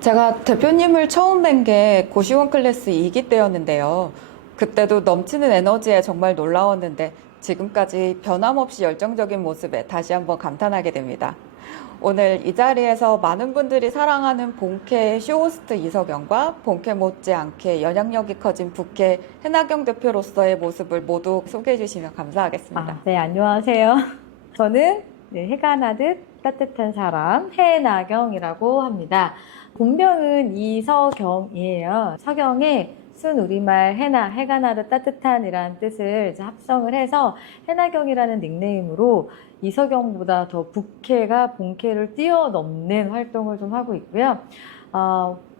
제가 대표님을 처음 뵌 게 고시원 클래스 2기 때였는데요. 그때도 넘치는 에너지에 정말 놀라웠는데 지금까지 변함없이 열정적인 모습에 다시 한번 감탄하게 됩니다. 오늘 이 자리에서 많은 분들이 사랑하는 본캐 쇼호스트 이석영과 본캐 못지않게 영향력이 커진 부캐 해나경 대표로서의 모습을 모두 소개해 주시면 감사하겠습니다. 네, 안녕하세요. 저는 해가 나듯 따뜻한 사람 해나경이라고 합니다. 본명은 이석영이에요. 석영의 순 우리말 해가 나듯 따뜻한이라는 뜻을 이제 합성을 해서 해나경이라는 닉네임으로 이석영보다 더 부캐가 본캐를 뛰어넘는 활동을 좀 하고 있고요.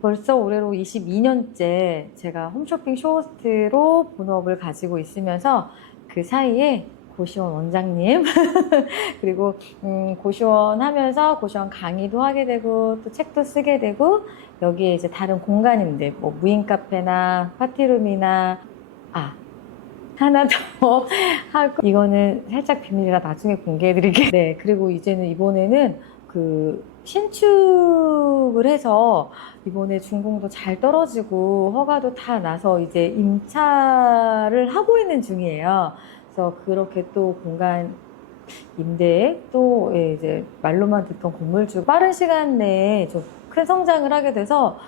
벌써 올해로 22년째 제가 홈쇼핑 쇼호스트로 본업을 가지고 있으면서 그 사이에 고시원 원장님 그리고 고시원 하면서 고시원 강의도 하게 되고 또 책도 쓰게 되고 여기에 이제 다른 공간인데 뭐 무인 카페나 파티룸이나 하나 더 하고 이거는 살짝 비밀이라 나중에 공개해드릴게요. 네, 그리고 이번에는 그 신축을 해서 이번에 준공도 잘 떨어지고 허가도 다 나서 이제 임차를 하고 있는 중이에요. 그래서 그렇게 또 공간 임대 또 이제 말로만 듣던 건물주 빠른 시간 내에 좀 큰 성장을 하게 돼서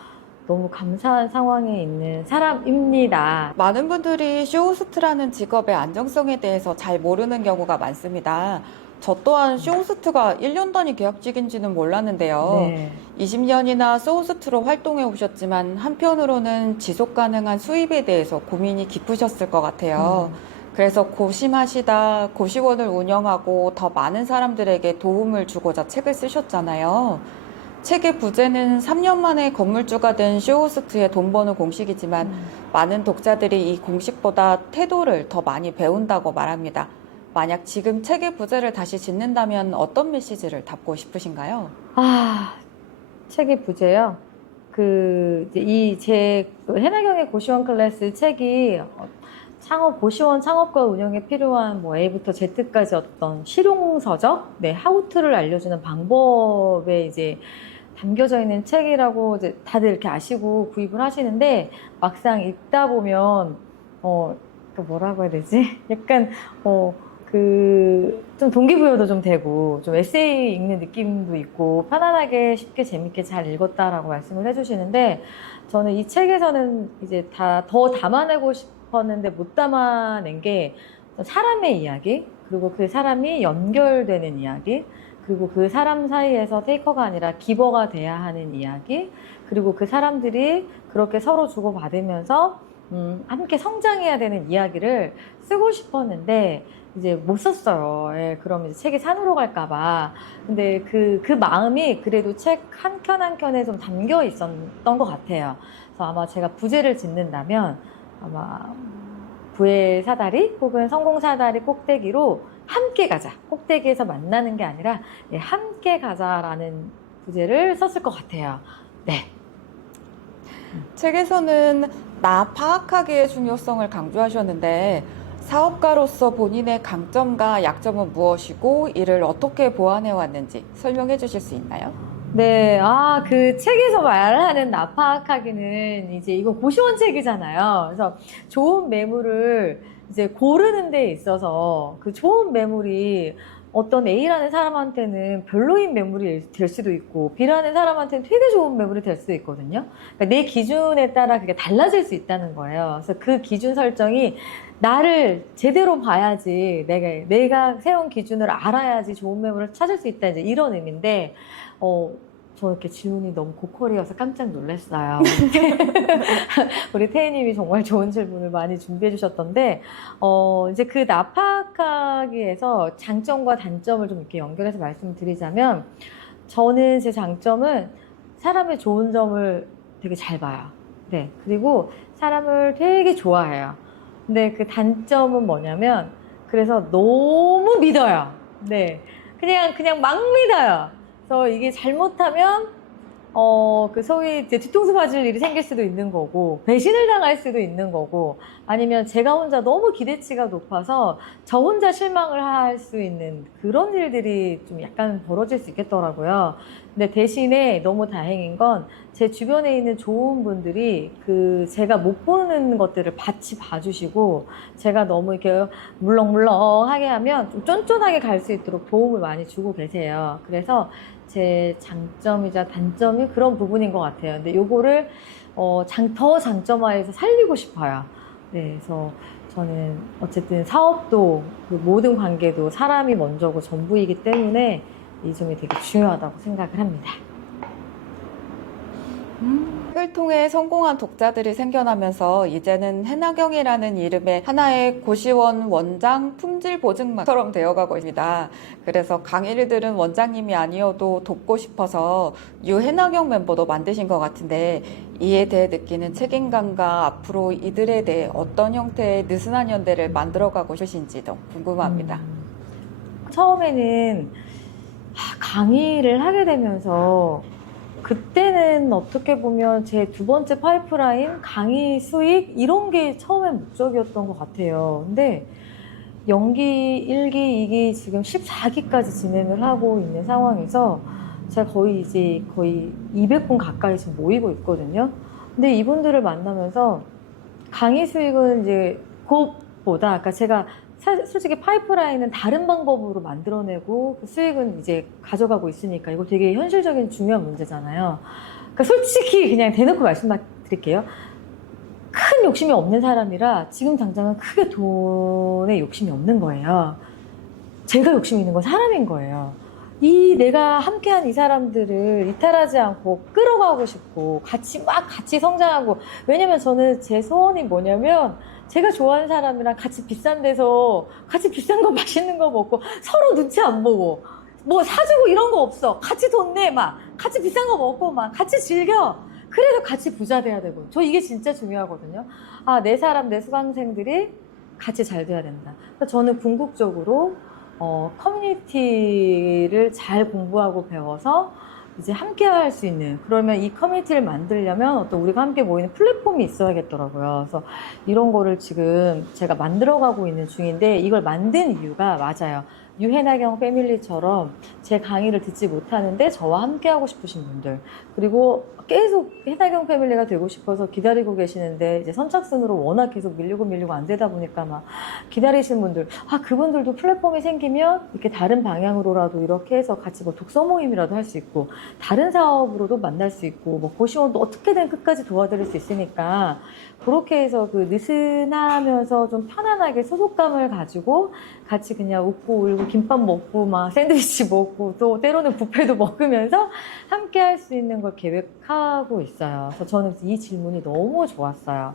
너무 감사한 상황에 있는 사람입니다. 많은 분들이 쇼호스트라는 직업의 안정성에 대해서 잘 모르는 경우가 많습니다. 저 또한 쇼호스트가 1년 단위 계약직인지는 몰랐는데요. 네. 20년이나 쇼호스트로 활동해 오셨지만 한편으로는 지속 가능한 수입에 대해서 고민이 깊으셨을 것 같아요. 그래서 고심하시다 고시원을 운영하고 더 많은 사람들에게 도움을 주고자 책을 쓰셨잖아요. 책의 부제는 3년 만에 건물주가 된 쇼호스트의 돈 버는 공식이지만 많은 독자들이 이 공식보다 태도를 더 많이 배운다고 말합니다. 만약 지금 책의 부제를 다시 짓는다면 어떤 메시지를 담고 싶으신가요? 책의 부제요. 제 해나경의 고시원 클래스 책이 고시원 창업과 운영에 필요한 뭐 A부터 Z까지 어떤 실용서적, 하우투를 알려주는 방법에 이제 담겨져 있는 책이라고 이제 다들 이렇게 아시고 구입을 하시는데 막상 읽다 보면 뭐라고 해야 되지? 약간 좀 동기부여도 좀 되고 좀 에세이 읽는 느낌도 있고 편안하게 쉽게 재밌게 잘 읽었다라고 말씀을 해주시는데 저는 이 책에서는 이제 더 담아내고 싶었는데 못 담아낸 게 사람의 이야기 그리고 그 사람이 연결되는 이야기 그리고 그 사람 사이에서 테이커가 아니라 기버가 돼야 하는 이야기 그리고 그 사람들이 그렇게 서로 주고받으면서 함께 성장해야 되는 이야기를 쓰고 싶었는데 이제 못 썼어요. 그럼 이제 책이 산으로 갈까봐. 근데 그 마음이 그래도 책 한 켠 한 켠에 좀 담겨 있었던 것 같아요. 그래서 아마 제가 부제를 짓는다면 아마 부의 사다리 혹은 성공 사다리 꼭대기로 함께 가자. 꼭대기에서 만나는 게 아니라 함께 가자라는 부제를 썼을 것 같아요. 네. 책에서는 나 파악하기의 중요성을 강조하셨는데 사업가로서 본인의 강점과 약점은 무엇이고 이를 어떻게 보완해 왔는지 설명해 주실 수 있나요? 네, 그 책에서 말하는 나 파악하기는 이제 이거 고시원 책이잖아요. 그래서 좋은 매물을 이제 고르는 데 있어서 그 좋은 매물이 어떤 A라는 사람한테는 별로인 매물이 될 수도 있고 B라는 사람한테는 되게 좋은 매물이 될 수도 있거든요. 그러니까 내 기준에 따라 그게 달라질 수 있다는 거예요. 그래서 그 기준 설정이 나를 제대로 봐야지 내가 세운 기준을 알아야지 좋은 매물을 찾을 수 있다 이제 이런 의미인데 저 이렇게 질문이 너무 고퀄이어서 깜짝 놀랐어요. 우리 태희님이 정말 좋은 질문을 많이 준비해 주셨던데, 이제 그 나파하기에서 장점과 단점을 좀 이렇게 연결해서 말씀을 드리자면, 저는 제 장점은 사람의 좋은 점을 되게 잘 봐요. 네. 그리고 사람을 되게 좋아해요. 근데 그 단점은 뭐냐면, 그래서 너무 믿어요. 네. 그냥 막 믿어요. 그래서 이게 잘못하면 그 소위 이제 뒤통수 맞을 일이 생길 수도 있는 거고, 배신을 당할 수도 있는 거고, 아니면 제가 혼자 너무 기대치가 높아서 저 혼자 실망을 할 수 있는 그런 일들이 좀 약간 벌어질 수 있겠더라고요. 근데 대신에 너무 다행인 건 제 주변에 있는 좋은 분들이 제가 못 보는 것들을 같이 봐주시고, 제가 너무 이렇게 물렁물렁하게 하면 좀 쫀쫀하게 갈 수 있도록 도움을 많이 주고 계세요. 그래서 제 장점이자 단점이 그런 부분인 것 같아요. 근데 요거를 더 장점화해서 살리고 싶어요. 네, 그래서 저는 어쨌든 사업도 그 모든 관계도 사람이 먼저고 전부이기 때문에 이 점이 되게 중요하다고 생각을 합니다. 책을 통해 성공한 독자들이 생겨나면서 이제는 해나경이라는 이름의 하나의 고시원 원장 품질 보증망처럼 되어가고 있습니다. 그래서 강의를 들은 원장님이 아니어도 돕고 싶어서 유해나경 멤버도 만드신 것 같은데 이에 대해 느끼는 책임감과 앞으로 이들에 대해 어떤 형태의 느슨한 연대를 만들어가고 싶으신지도 궁금합니다. 처음에는 강의를 하게 되면서 그때는 어떻게 보면 제 두 번째 파이프라인, 강의 수익, 이런 게 처음엔 목적이었던 것 같아요. 근데 연기 1기, 2기, 지금 14기까지 진행을 하고 있는 상황에서 제가 거의 200분 가까이 지금 모이고 있거든요. 근데 이분들을 만나면서 강의 수익은 이제 그것보다, 그러니까 제가 솔직히 파이프라인은 다른 방법으로 만들어내고 그 수익은 이제 가져가고 있으니까 이거 되게 현실적인 중요한 문제잖아요. 그러니까 솔직히 그냥 대놓고 말씀드릴게요. 큰 욕심이 없는 사람이라 지금 당장은 크게 돈에 욕심이 없는 거예요. 제가 욕심이 있는 건 사람인 거예요. 내가 함께한 이 사람들을 이탈하지 않고 끌어가고 싶고 같이 성장하고, 왜냐면 저는 제 소원이 뭐냐면 제가 좋아하는 사람이랑 같이 비싼 데서 같이 비싼 거 맛있는 거 먹고 서로 눈치 안 보고 뭐 사주고 이런 거 없어. 같이 돈 내, 막 같이 비싼 거 먹고 막 같이 즐겨. 그래도 같이 부자 돼야 되고, 저 이게 진짜 중요하거든요. 내 사람, 내 수강생들이 같이 잘 돼야 된다. 그래서 저는 궁극적으로 커뮤니티를 잘 공부하고 배워서 이제 함께 할 수 있는, 그러면 이 커뮤니티를 만들려면 어떤 우리가 함께 모이는 플랫폼이 있어야겠더라고요. 그래서 이런 거를 지금 제가 만들어가고 있는 중인데, 이걸 만든 이유가 맞아요. 유해나경 패밀리처럼 제 강의를 듣지 못하는데 저와 함께 하고 싶으신 분들, 그리고 계속 해나경 패밀리가 되고 싶어서 기다리고 계시는데 이제 선착순으로 워낙 계속 밀리고 안 되다 보니까 막 기다리시는 분들, 그분들도 플랫폼이 생기면 이렇게 다른 방향으로라도 이렇게 해서 같이 뭐 독서 모임이라도 할 수 있고 다른 사업으로도 만날 수 있고 뭐 고시원도 어떻게든 끝까지 도와드릴 수 있으니까, 그렇게 해서 그 느슨하면서 좀 편안하게 소속감을 가지고 같이 그냥 웃고 울고 김밥 먹고 막 샌드위치 먹고 또 때로는 뷔페도 먹으면서 함께 할 수 있는 걸 계획하고 있어요. 그래서 저는 이 질문이 너무 좋았어요.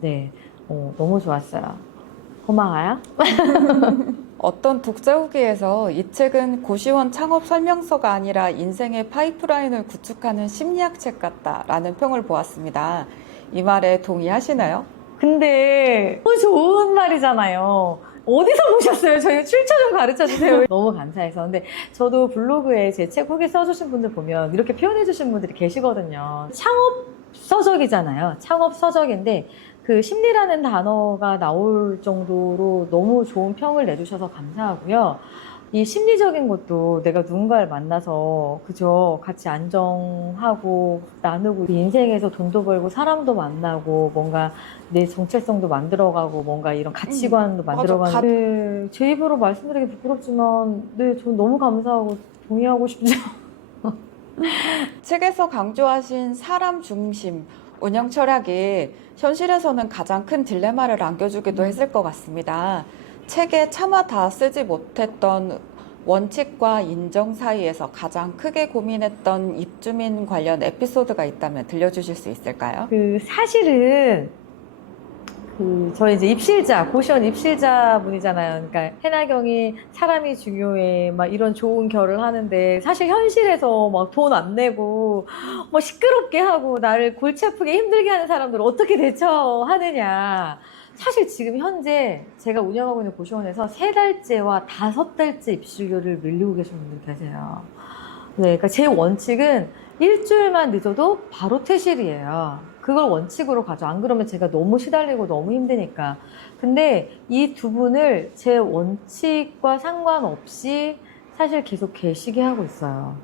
네, 너무 좋았어요. 고마워요. 어떤 독자 후기에서 이 책은 고시원 창업 설명서가 아니라 인생의 파이프라인을 구축하는 심리학 책 같다라는 평을 보았습니다. 이 말에 동의하시나요? 근데 너무 좋은 말이잖아요. 어디서 보셨어요? 저희 출처 좀 가르쳐 주세요. 너무 감사해서. 근데 저도 블로그에 제 책 후기 써주신 분들 보면 이렇게 표현해 주신 분들이 계시거든요. 창업 서적이잖아요. 창업 서적인데 그 심리라는 단어가 나올 정도로 너무 좋은 평을 내주셔서 감사하고요. 이 심리적인 것도 내가 누군가를 만나서 그저 같이 안정하고 나누고 인생에서 돈도 벌고 사람도 만나고 뭔가 내 정체성도 만들어가고 뭔가 이런 가치관도 만들어가는, 네, 제 입으로 말씀드리기 부끄럽지만 네, 전 너무 감사하고 동의하고 싶죠. 책에서 강조하신 사람 중심 운영 철학이 현실에서는 가장 큰 딜레마를 안겨주기도 했을 것 같습니다. 책에 차마 다 쓰지 못했던 원칙과 인정 사이에서 가장 크게 고민했던 입주민 관련 에피소드가 있다면 들려주실 수 있을까요? 사실은 저희 이제 입실자, 고시원 입실자 분이잖아요. 그러니까 해나경이 사람이 중요해, 막 이런 좋은 결을 하는데 사실 현실에서 막 돈 안 내고 뭐 시끄럽게 하고 나를 골치 아프게 힘들게 하는 사람들을 어떻게 대처하느냐. 사실 지금 현재 제가 운영하고 있는 고시원에서 3달째와 5달째 입실료를 밀리고 계신 분들 계세요. 네, 그러니까 제 원칙은 일주일만 늦어도 바로 퇴실이에요. 그걸 원칙으로 가죠. 안 그러면 제가 너무 시달리고 너무 힘드니까. 근데 이 두 분을 제 원칙과 상관없이 사실 계속 계시게 하고 있어요.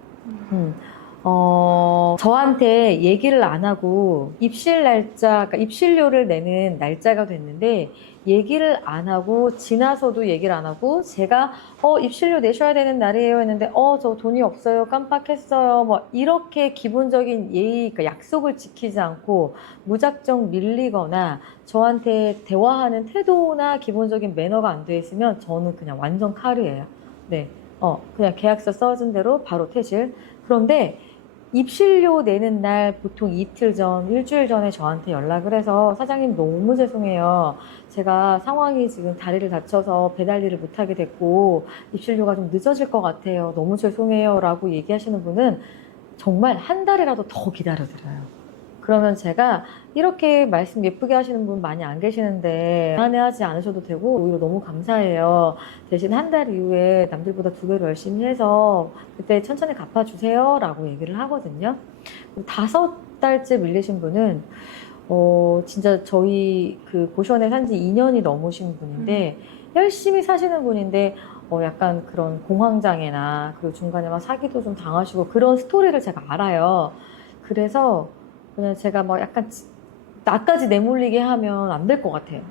저한테 얘기를 안 하고 입실 날짜, 그러니까 입실료를 내는 날짜가 됐는데 얘기를 안 하고 지나서도 얘기를 안 하고 제가 입실료 내셔야 되는 날이에요 했는데 저 돈이 없어요, 깜빡했어요, 뭐 이렇게 기본적인 예의, 그러니까 약속을 지키지 않고 무작정 밀리거나 저한테 대화하는 태도나 기본적인 매너가 안 돼 있으면 저는 그냥 완전 칼이에요. 네, 그냥 계약서 써준 대로 바로 퇴실. 그런데 입실료 내는 날 보통 이틀 전, 일주일 전에 저한테 연락을 해서 사장님 너무 죄송해요. 제가 상황이 지금 다리를 다쳐서 배달 일을 못하게 됐고 입실료가 좀 늦어질 것 같아요. 너무 죄송해요. 라고 얘기하시는 분은 정말 한 달이라도 더 기다려드려요. 그러면 제가 이렇게 말씀 예쁘게 하시는 분 많이 안 계시는데 미안해하지 않으셔도 되고 오히려 너무 감사해요. 대신 한 달 이후에 남들보다 2배로 열심히 해서 그때 천천히 갚아주세요 라고 얘기를 하거든요. 5달째 밀리신 분은 진짜 저희 그 고시원에 산지 2년이 넘으신 분인데 열심히 사시는 분인데 약간 그런 공황장애나 그리고 중간에 막 사기도 좀 당하시고 그런 스토리를 제가 알아요. 그래서 그냥 제가 막 약간 나까지 내몰리게 하면 안 될 것 같아요.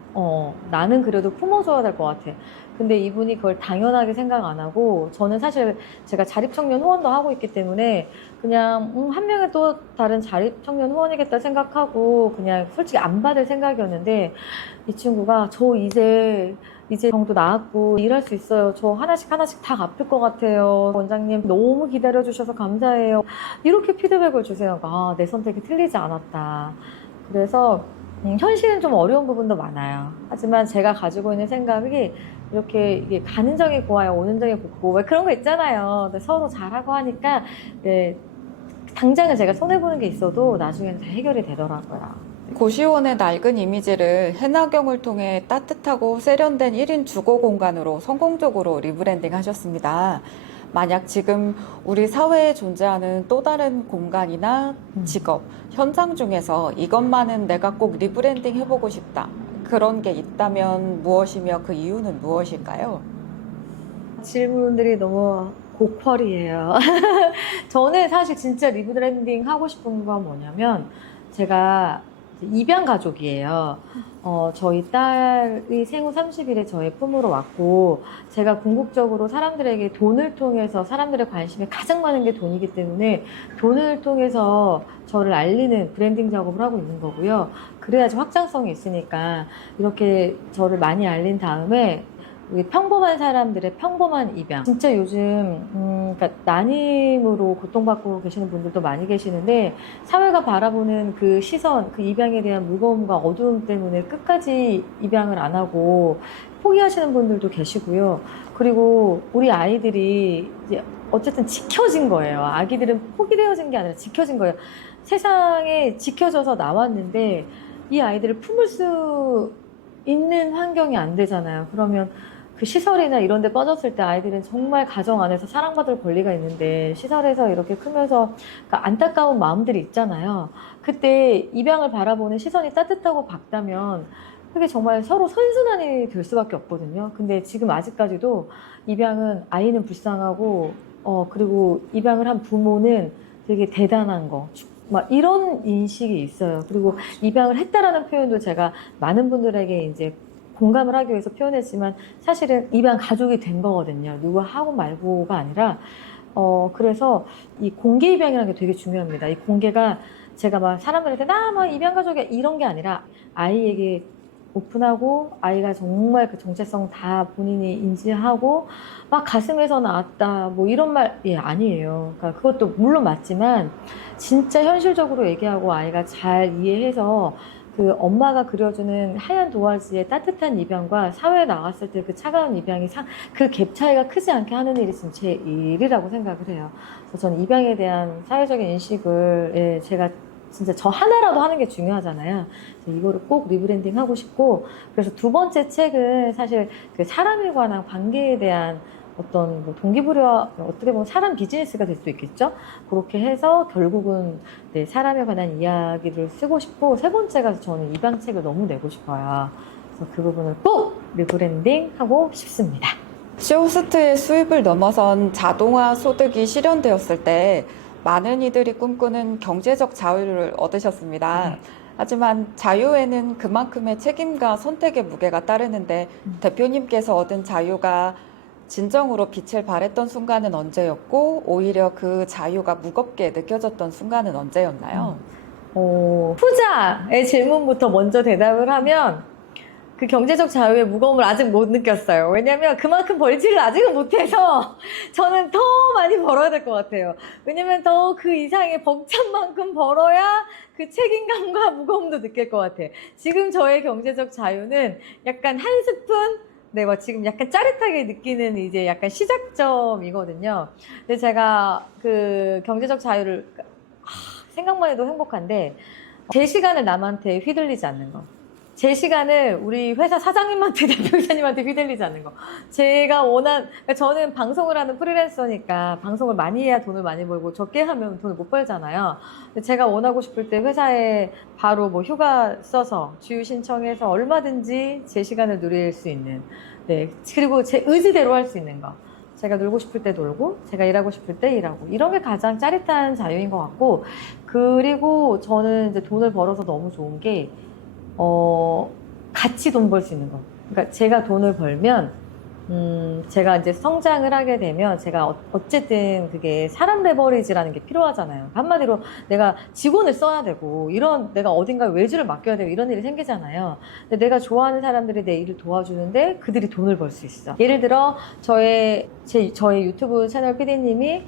나는 그래도 품어줘야 될 것 같아. 근데 이분이 그걸 당연하게 생각 안 하고, 저는 사실 제가 자립청년 후원도 하고 있기 때문에 그냥 한 명의 또 다른 자립청년 후원이겠다 생각하고 그냥 솔직히 안 받을 생각이었는데 이 친구가 저 이제 정도 나왔고 일할 수 있어요. 저 하나씩 다 갚을 것 같아요. 원장님 너무 기다려주셔서 감사해요. 이렇게 피드백을 주세요. 내 선택이 틀리지 않았다. 그래서 현실은 좀 어려운 부분도 많아요. 하지만 제가 가지고 있는 생각이 이렇게 이게 가는 정이 고와요, 오는 정이 곱고 왜 그런 거 있잖아요. 근데 서로 잘하고 하니까 네, 당장은 제가 손해보는 게 있어도 나중에는 다 해결이 되더라고요. 고시원의 낡은 이미지를 해나경을 통해 따뜻하고 세련된 1인 주거 공간으로 성공적으로 리브랜딩 하셨습니다. 만약 지금 우리 사회에 존재하는 또 다른 공간이나 직업, 현장 중에서 이것만은 내가 꼭 리브랜딩 해보고 싶다. 그런 게 있다면 무엇이며 그 이유는 무엇일까요? 질문들이 너무 고퀄이에요. 저는 사실 진짜 리브랜딩 하고 싶은 건 뭐냐면 제가 입양 가족이에요. 저희 딸이 생후 30일에 저의 품으로 왔고 제가 궁극적으로 사람들에게 돈을 통해서 사람들의 관심이 가장 많은 게 돈이기 때문에 돈을 통해서 저를 알리는 브랜딩 작업을 하고 있는 거고요. 그래야지 확장성이 있으니까 이렇게 저를 많이 알린 다음에 우리 평범한 사람들의 평범한 입양. 진짜 요즘 그러니까 난임으로 고통받고 계시는 분들도 많이 계시는데 사회가 바라보는 그 시선, 그 입양에 대한 무거움과 어두움 때문에 끝까지 입양을 안 하고 포기하시는 분들도 계시고요. 그리고 우리 아이들이 이제 어쨌든 지켜진 거예요. 아기들은 포기되어진 게 아니라 지켜진 거예요. 세상에 지켜져서 나왔는데 이 아이들을 품을 수 있는 환경이 안 되잖아요. 그러면 그 시설이나 이런 데 빠졌을 때 아이들은 정말 가정 안에서 사랑받을 권리가 있는데 시설에서 이렇게 크면서 그러니까 안타까운 마음들이 있잖아요. 그때 입양을 바라보는 시선이 따뜻하고 밝다면 그게 정말 서로 선순환이 될 수밖에 없거든요. 근데 지금 아직까지도 입양은 아이는 불쌍하고 그리고 입양을 한 부모는 되게 대단한 거 막 이런 인식이 있어요. 그리고 입양을 했다라는 표현도 제가 많은 분들에게 이제 공감을 하기 위해서 표현했지만 사실은 입양 가족이 된 거거든요. 누가 하고 말고가 아니라 그래서 이 공개 입양이라는 게 되게 중요합니다. 이 공개가 제가 막 사람들한테 나 막 입양 가족이야 이런 게 아니라 아이에게 오픈하고 아이가 정말 그 정체성 다 본인이 인지하고 막 가슴에서 나왔다 뭐 이런 말 아니에요. 그러니까 그것도 물론 맞지만 진짜 현실적으로 얘기하고 아이가 잘 이해해서 그 엄마가 그려주는 하얀 도화지의 따뜻한 입양과 사회에 나왔을 때 그 차가운 입양이 그 갭 차이가 크지 않게 하는 일이 지금 제 일이라고 생각을 해요. 그래서 저는 입양에 대한 사회적인 인식을 제가 진짜 저 하나라도 하는 게 중요하잖아요. 이거를 꼭 리브랜딩 하고 싶고 그래서 두 번째 책은 사실 그 사람에 관한 관계에 대한 어떤 뭐 동기부여, 어떻게 보면 사람 비즈니스가 될 수 있겠죠? 그렇게 해서 결국은 네, 사람에 관한 이야기를 쓰고 싶고, 세 번째가 저는 입양책을 너무 내고 싶어요. 그래서 그 부분을 꼭 리브랜딩 하고 싶습니다. 쇼호스트의 수입을 넘어선 자동화 소득이 실현되었을 때 많은 이들이 꿈꾸는 경제적 자유를 얻으셨습니다. 네. 하지만 자유에는 그만큼의 책임과 선택의 무게가 따르는데 대표님께서 얻은 자유가 진정으로 빛을 발했던 순간은 언제였고 오히려 그 자유가 무겁게 느껴졌던 순간은 언제였나요? 후자의 질문부터 먼저 대답을 하면 그 경제적 자유의 무거움을 아직 못 느꼈어요. 왜냐면 그만큼 벌지를 아직은 못해서 저는 더 많이 벌어야 될 것 같아요. 왜냐면 더 그 이상의 벅찬 만큼 벌어야 그 책임감과 무거움도 느낄 것 같아요. 지금 저의 경제적 자유는 약간 한 스푼, 네, 뭐 지금 약간 짜릿하게 느끼는 이제 약간 시작점이거든요. 근데 제가 그 경제적 자유를 생각만 해도 행복한데 제 시간을 남한테 휘둘리지 않는 거. 제 시간을 우리 회사 사장님한테 대표이사님한테 휘둘리지 않는 거. 제가 그러니까 저는 방송을 하는 프리랜서니까 방송을 많이 해야 돈을 많이 벌고 적게 하면 돈을 못 벌잖아요. 근데 제가 원하고 싶을 때 회사에 바로 뭐 휴가 써서 주휴 신청해서 얼마든지 제 시간을 누릴 수 있는, 네, 그리고 제 의지대로 할 수 있는 거. 제가 놀고 싶을 때 놀고, 제가 일하고 싶을 때 일하고, 이런 게 가장 짜릿한 자유인 것 같고, 그리고 저는 이제 돈을 벌어서 너무 좋은 게 같이 돈 벌 수 있는 거. 그러니까 제가 돈을 벌면, 제가 이제 성장을 하게 되면 제가 어쨌든 그게 사람 레버리지라는 게 필요하잖아요. 한마디로 내가 직원을 써야 되고, 내가 어딘가에 외주를 맡겨야 되고 이런 일이 생기잖아요. 근데 내가 좋아하는 사람들이 내 일을 도와주는데 그들이 돈을 벌 수 있어. 예를 들어, 저의 유튜브 채널 PD님이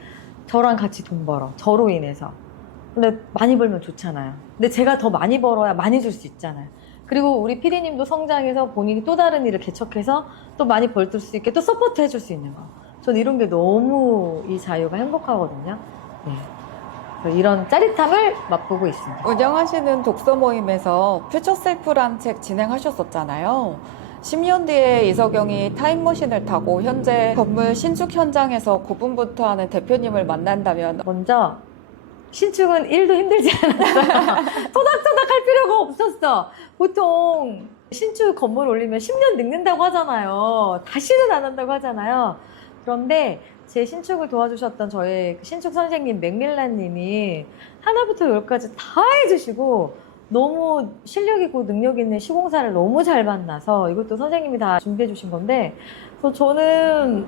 저랑 같이 돈 벌어. 저로 인해서. 근데 많이 벌면 좋잖아요. 근데 제가 더 많이 벌어야 많이 줄 수 있잖아요. 그리고 우리 PD님도 성장해서 본인이 또 다른 일을 개척해서 또 많이 벌 수 있게 또 서포트 해줄 수 있는 거. 전 이런 게 너무 이 자유가 행복하거든요. 네. 그래서 이런 짜릿함을 맛보고 있습니다. 운영하시는 독서 모임에서 퓨처셀프란 책 진행하셨었잖아요. 10년 뒤에 이석영이 타임머신을 타고 현재 건물 신축 현장에서 고분분투하는 대표님을 만난다면 먼저 신축은 1도 힘들지 않았어요. 토닥토닥 할 필요가 없었어. 보통 신축 건물 올리면 10년 늙는다고 하잖아요. 다시는 안 한다고 하잖아요. 그런데 제 신축을 도와주셨던 저의 신축 선생님 맥밀란 님이 하나부터 열까지 다 해주시고 너무 실력 있고 능력 있는 시공사를 너무 잘 만나서 이것도 선생님이 다 준비해 주신 건데, 그래서 저는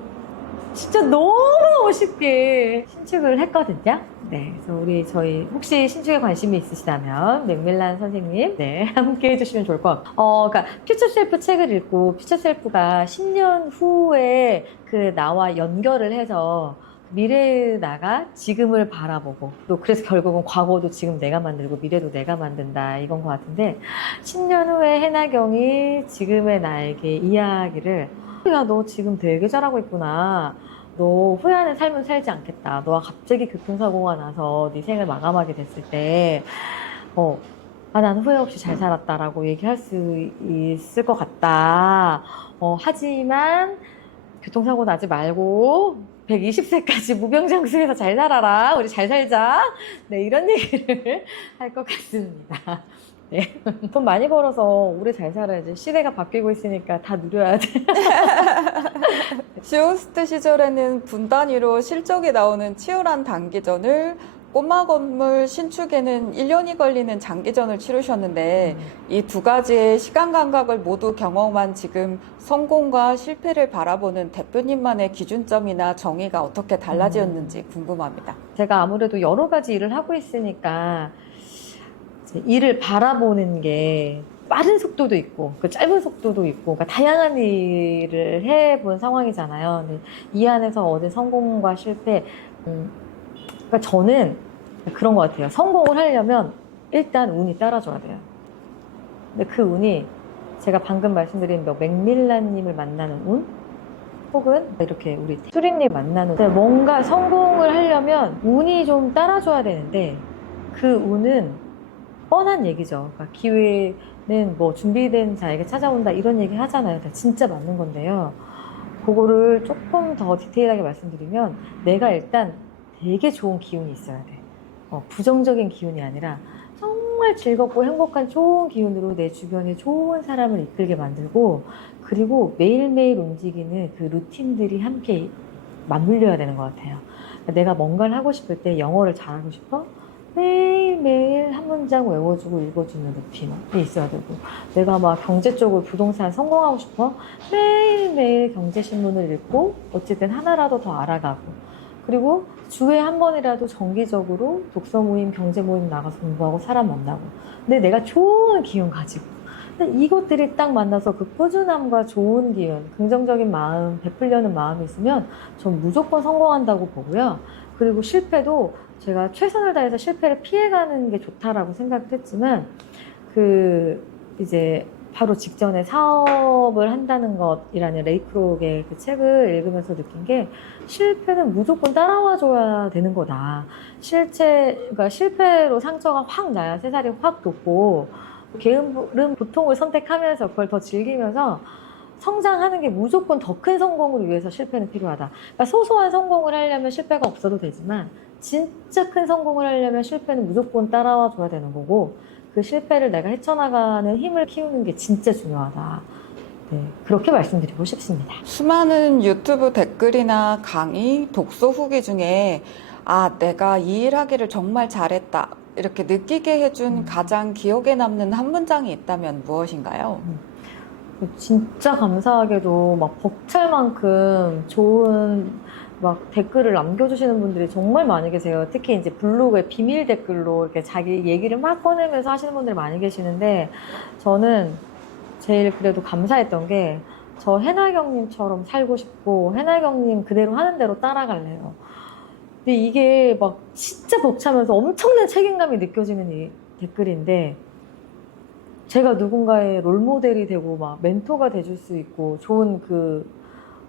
진짜 너무너무 쉽게 신축을 했거든요. 네, 그래서 저희 혹시 신축에 관심이 있으시다면 맥밀란 선생님, 네, 함께 해주시면 좋을 것 같아요. 그러니까 퓨처셀프 책을 읽고 퓨처셀프가 10년 후에 그 나와 연결을 해서 미래에 나가 지금을 바라보고, 또 그래서 결국은 과거도 지금 내가 만들고 미래도 내가 만든다, 이건 것 같은데, 10년 후에 해나경이 지금의 나에게 이야기를, 야, 너 지금 되게 잘하고 있구나. 너 후회하는 삶은 살지 않겠다. 너가 갑자기 교통사고가 나서 네 생을 마감하게 됐을 때, 난 후회 없이 잘 살았다라고 얘기할 수 있을 것 같다. 하지만 교통사고 나지 말고 120세까지 무병장수해서 잘 살아라. 우리 잘 살자. 네, 이런 얘기를 할 것 같습니다. 네. 돈 많이 벌어서 오래 잘 살아야지. 시대가 바뀌고 있으니까 다 누려야 돼. 쇼호스트 시절에는 분 단위로 실적이 나오는 치열한 단기전을, 꼬마 건물 신축에는 1년이 걸리는 장기전을 치르셨는데 이 두 가지의 시간 감각을 모두 경험한 지금 성공과 실패를 바라보는 대표님만의 기준점이나 정의가 어떻게 달라지었는지 궁금합니다. 제가 아무래도 여러 가지 일을 하고 있으니까 일을 바라보는 게 빠른 속도도 있고 그 짧은 속도도 있고, 그러니까 다양한 일을 해본 상황이잖아요. 근데 이 안에서 얻은 성공과 실패, 그러니까 저는 그런 것 같아요. 성공을 하려면 일단 운이 따라줘야 돼요. 근데 그 운이 제가 방금 말씀드린 맥밀란님을 만나는 운, 혹은 이렇게 우리 수리님 만나는, 뭔가 성공을 하려면 운이 좀 따라줘야 되는데 그 운은 뻔한 얘기죠. 그러니까 기회는 뭐 준비된 자에게 찾아온다, 이런 얘기 하잖아요. 진짜 맞는 건데요. 그거를 조금 더 디테일하게 말씀드리면 내가 일단 되게 좋은 기운이 있어야 돼. 부정적인 기운이 아니라 정말 즐겁고 행복한 좋은 기운으로 내 주변에 좋은 사람을 이끌게 만들고, 그리고 매일매일 움직이는 그 루틴들이 함께 맞물려야 되는 것 같아요. 내가 뭔가를 하고 싶을 때 영어를 잘하고 싶어? 매일매일 한 문장 외워주고 읽어주는 루틴이 있어야 되고, 내가 막 경제 쪽으로 부동산 성공하고 싶어? 매일매일 경제신문을 읽고 어쨌든 하나라도 더 알아가고, 그리고 주에 한 번이라도 정기적으로 독서 모임, 경제 모임 나가서 공부하고 사람 만나고. 근데 내가 좋은 기운 가지고. 근데 이것들이 딱 만나서 그 꾸준함과 좋은 기운, 긍정적인 마음, 베풀려는 마음이 있으면 전 무조건 성공한다고 보고요. 그리고 실패도 제가 최선을 다해서 실패를 피해가는 게 좋다라고 생각을 했지만, 이제 바로 직전에 사업을 한다는 것이라는 레이 크록의 그 책을 읽으면서 느낀 게, 실패는 무조건 따라와 줘야 되는 거다. 그러니까 실패로 상처가 확 나야 새살이 확 돋고, 게으른 고통을 선택하면서 그걸 더 즐기면서 성장하는 게 무조건 더 큰 성공을 위해서 실패는 필요하다. 그러니까 소소한 성공을 하려면 실패가 없어도 되지만, 진짜 큰 성공을 하려면 실패는 무조건 따라와 줘야 되는 거고, 그 실패를 내가 헤쳐나가는 힘을 키우는 게 진짜 중요하다. 네, 그렇게 말씀드리고 싶습니다. 수많은 유튜브 댓글이나 강의, 독서 후기 중에 내가 이 일 하기를 정말 잘했다, 이렇게 느끼게 해준 가장 기억에 남는 한 문장이 있다면 무엇인가요? 진짜 감사하게도 막 벅찰 만큼 좋은 막 댓글을 남겨주시는 분들이 정말 많이 계세요. 특히 이제 블로그에 비밀 댓글로 이렇게 자기 얘기를 막 꺼내면서 하시는 분들이 많이 계시는데, 저는 제일 그래도 감사했던 게, 저 해나경님처럼 살고 싶고 해나경님 그대로 하는 대로 따라갈래요. 근데 이게 막 진짜 벅차면서 엄청난 책임감이 느껴지는 이 댓글인데, 제가 누군가의 롤모델이 되고 막 멘토가 돼줄 수 있고 좋은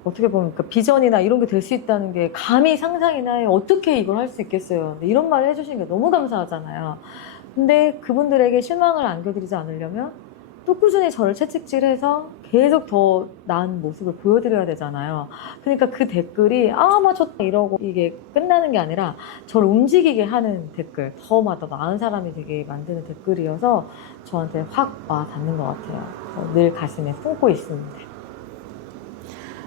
어떻게 보면 그 비전이나 이런 게 될 수 있다는 게 감히 상상이나 해. 어떻게 이걸 할 수 있겠어요. 근데 이런 말을 해주시는 게 너무 감사하잖아요. 근데 그분들에게 실망을 안겨드리지 않으려면 또 꾸준히 저를 채찍질해서 계속 더 나은 모습을 보여드려야 되잖아요. 그러니까 그 댓글이 좋다 이러고 이게 끝나는 게 아니라 저를 움직이게 하는 댓글, 더 나은 사람이 되게 만드는 댓글이어서 저한테 확 닿는 것 같아요. 늘 가슴에 품고 있습니다.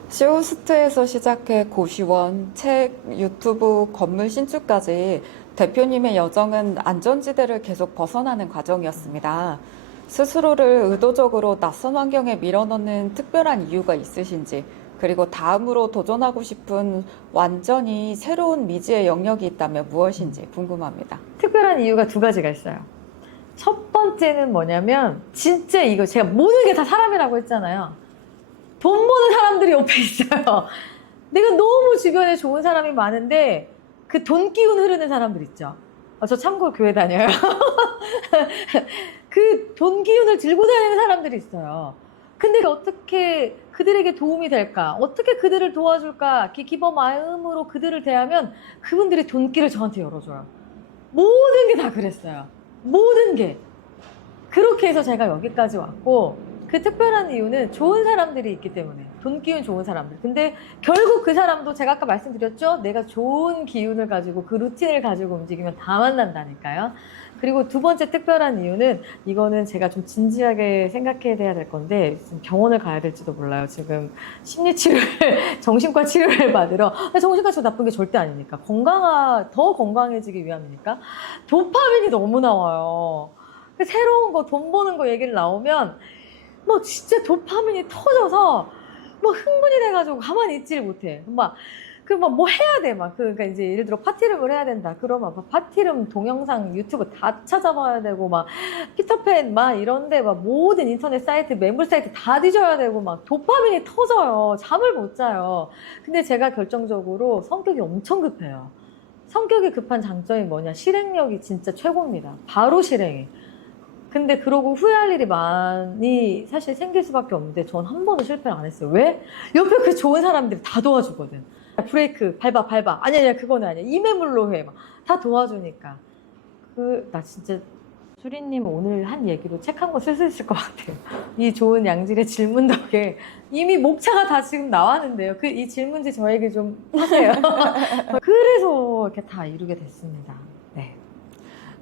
쇼호스트에서 시작해 고시원, 책, 유튜브, 건물 신축까지 대표님의 여정은 안전지대를 계속 벗어나는 과정이었습니다. 스스로를 의도적으로 낯선 환경에 밀어넣는 특별한 이유가 있으신지, 그리고 다음으로 도전하고 싶은 완전히 새로운 미지의 영역이 있다면 무엇인지 궁금합니다. 특별한 이유가 두 가지가 있어요. 첫 번째는 뭐냐면, 진짜 이거 제가 모든 게 다 사람이라고 했잖아요. 돈 버는 사람들이 옆에 있어요. 내가 너무 주변에 좋은 사람이 많은데 그 돈 기운 흐르는 사람들 있죠. 저 참고로 교회 다녀요. 그 돈 기운을 들고 다니는 사람들이 있어요. 근데 어떻게 그들에게 도움이 될까? 어떻게 그들을 도와줄까? 기뻐 마음으로 그들을 대하면 그분들이 돈길을 저한테 열어줘요. 모든 게 다 그랬어요. 모든 게. 그렇게 해서 제가 여기까지 왔고, 그 특별한 이유는 좋은 사람들이 있기 때문에. 돈 기운 좋은 사람들. 근데 결국 그 사람도 제가 아까 말씀드렸죠? 내가 좋은 기운을 가지고 그 루틴을 가지고 움직이면 다 만난다니까요. 그리고 두 번째 특별한 이유는, 이거는 제가 좀 진지하게 생각해야 될 건데, 병원을 가야 될지도 몰라요. 지금 심리치료를, 정신과 치료를 받으러. 정신과 치료 나쁜 게 절대 아니니까. 더 건강해지기 위함이니까. 도파민이 너무 나와요. 새로운 거, 돈 버는 거 얘기를 나오면, 진짜 도파민이 터져서, 흥분이 돼가지고 가만히 있지를 못해. 뭐 해야 돼. 그러니까 이제 예를 들어 파티룸을 해야 된다. 그러면 파티룸 동영상 유튜브 다 찾아봐야 되고, 피터팬, 이런데, 모든 인터넷 사이트, 매물 사이트 다 뒤져야 되고, 도파민이 터져요. 잠을 못 자요. 근데 제가 결정적으로 성격이 엄청 급해요. 성격이 급한 장점이 뭐냐? 실행력이 진짜 최고입니다. 바로 실행해. 근데 그러고 후회할 일이 많이 사실 생길 수밖에 없는데, 전 한 번도 실패를 안 했어요. 왜? 옆에 그 좋은 사람들이 다 도와주거든. 브레이크 밟아. 아니야, 그거는 아니야. 이 매물로 해. 다 도와주니까. 나 진짜 수리님 오늘 한 얘기로 책 한 권 쓸 수 있을 것 같아요. 이 좋은 양질의 질문 덕에 이미 목차가 다 지금 나왔는데요. 이 질문지 저에게 좀 하세요. 그래서 이렇게 다 이루게 됐습니다. 네.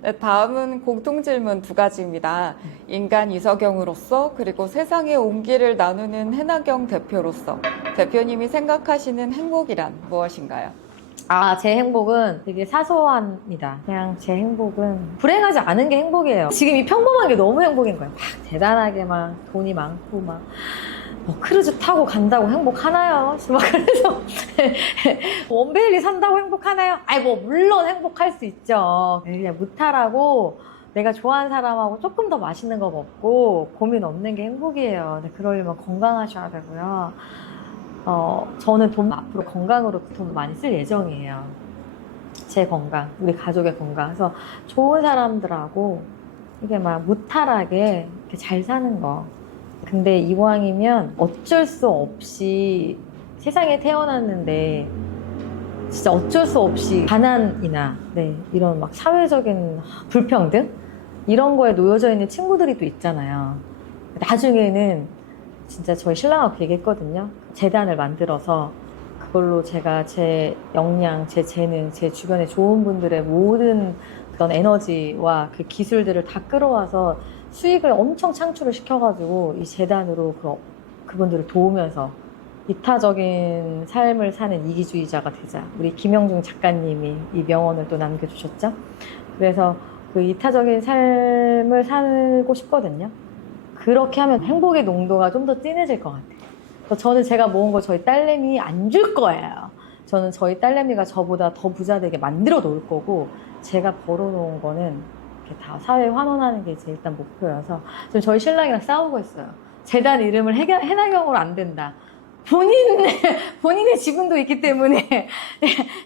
네, 다음은 공통 질문 두 가지입니다. 인간 이석영으로서 그리고 세상의 온기를 나누는 해나경 대표로서 대표님이 생각하시는 행복이란 무엇인가요? 제 행복은 되게 사소합니다. 그냥 제 행복은 불행하지 않은 게 행복이에요. 지금 이 평범한 게 너무 행복인 거예요. 막 대단하게 막 돈이 많고 막 크루즈 타고 간다고 행복하나요? 막 그래서 원베일리 산다고 행복하나요? 물론 행복할 수 있죠. 그냥 무탈하고 내가 좋아하는 사람하고 조금 더 맛있는 거 먹고 고민 없는 게 행복이에요. 근데 그러려면 건강하셔야 되고요. 저는 앞으로 건강으로 돈 많이 쓸 예정이에요. 제 건강, 우리 가족의 건강. 그래서 좋은 사람들하고 이게 막 무탈하게 이렇게 잘 사는 거. 근데 이왕이면 어쩔 수 없이 세상에 태어났는데 진짜 어쩔 수 없이 가난이나 이런 막 사회적인 불평등 이런 거에 놓여져 있는 친구들이 또 있잖아요. 나중에는 진짜 저희 신랑하고 그 얘기했거든요. 재단을 만들어서 그걸로 제가 제 역량, 제 재능, 제 주변에 좋은 분들의 모든 그런 에너지와 그 기술들을 다 끌어와서 수익을 엄청 창출을 시켜가지고 이 재단으로 그분들을 도우면서 이타적인 삶을 사는 이기주의자가 되자. 우리 김영중 작가님이 이 명언을 또 남겨주셨죠. 그래서 그 이타적인 삶을 살고 싶거든요. 그렇게 하면 행복의 농도가 좀 더 진해질 것 같아요. 그래서 저는 제가 모은 거 저희 딸내미 안 줄 거예요. 저는 저희 딸내미가 저보다 더 부자 되게 만들어 놓을 거고 제가 벌어놓은 거는 이렇게 다 사회에 환원하는 게 제 일단 목표여서 지금 저희 신랑이랑 싸우고 있어요. 재단 이름을 해나경으로 안 된다. 본인의 지분도 있기 때문에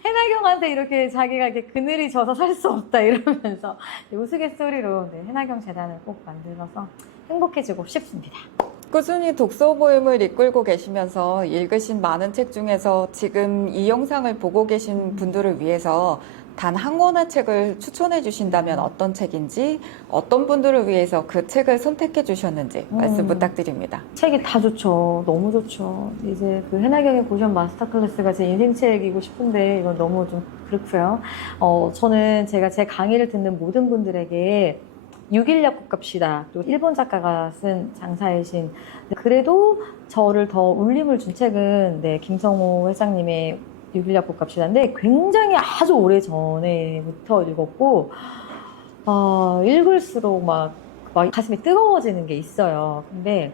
해나경한테 이렇게 자기가 이렇게 그늘이 져서 살 수 없다 이러면서 우스갯소리로 해나경 재단을 꼭 만들어서 행복해지고 싶습니다. 꾸준히 독서 모임을 이끌고 계시면서 읽으신 많은 책 중에서 지금 이 영상을 보고 계신 분들을 위해서 단 한 권의 책을 추천해 주신다면 어떤 책인지, 어떤 분들을 위해서 그 책을 선택해 주셨는지 말씀 부탁드립니다. 책이 다 좋죠. 너무 좋죠. 이제 그 해나경의 고전 마스터 클래스가 제 인생책이고 싶은데 이건 너무 좀 그렇고요. 저는 제가 제 강의를 듣는 모든 분들에게 6일 약국 갑시다. 또 일본 작가가 쓴 장사의 신. 그래도 저를 더 울림을 준 책은 김성호 회장님의 6일 약국 갑시다인데 굉장히 아주 오래 전에부터 읽었고 읽을수록 막 가슴이 뜨거워지는 게 있어요. 근데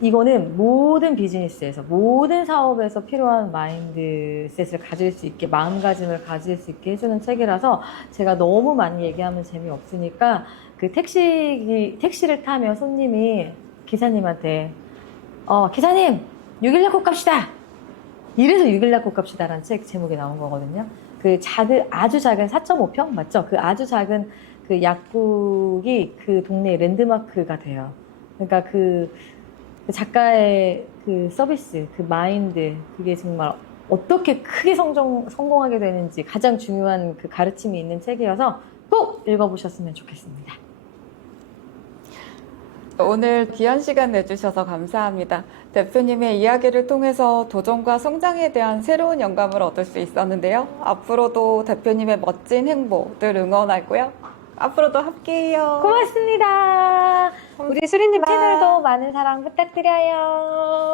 이거는 모든 비즈니스에서 모든 사업에서 필요한 마인드셋을 가질 수 있게 마음가짐을 가질 수 있게 해주는 책이라서 제가 너무 많이 얘기하면 재미없으니까 그 택시를 타면 손님이 기사님한테 기사님 6일 약국 갑시다. 이래서 6일 약국 갑시다라는 책 제목이 나온 거거든요. 그 아주 작은 4.5평 맞죠? 그 아주 작은 그 약국이 그 동네의 랜드마크가 돼요. 그러니까 그 작가의 그 서비스, 그 마인드, 그게 정말 어떻게 크게 성공하게 되는지 가장 중요한 그 가르침이 있는 책이어서 꼭 읽어보셨으면 좋겠습니다. 오늘 귀한 시간 내주셔서 감사합니다. 대표님의 이야기를 통해서 도전과 성장에 대한 새로운 영감을 얻을 수 있었는데요. 앞으로도 대표님의 멋진 행보 늘 응원하고요. 앞으로도 함께해요. 고맙습니다. 우리 수리님 채널도 많은 사랑 부탁드려요.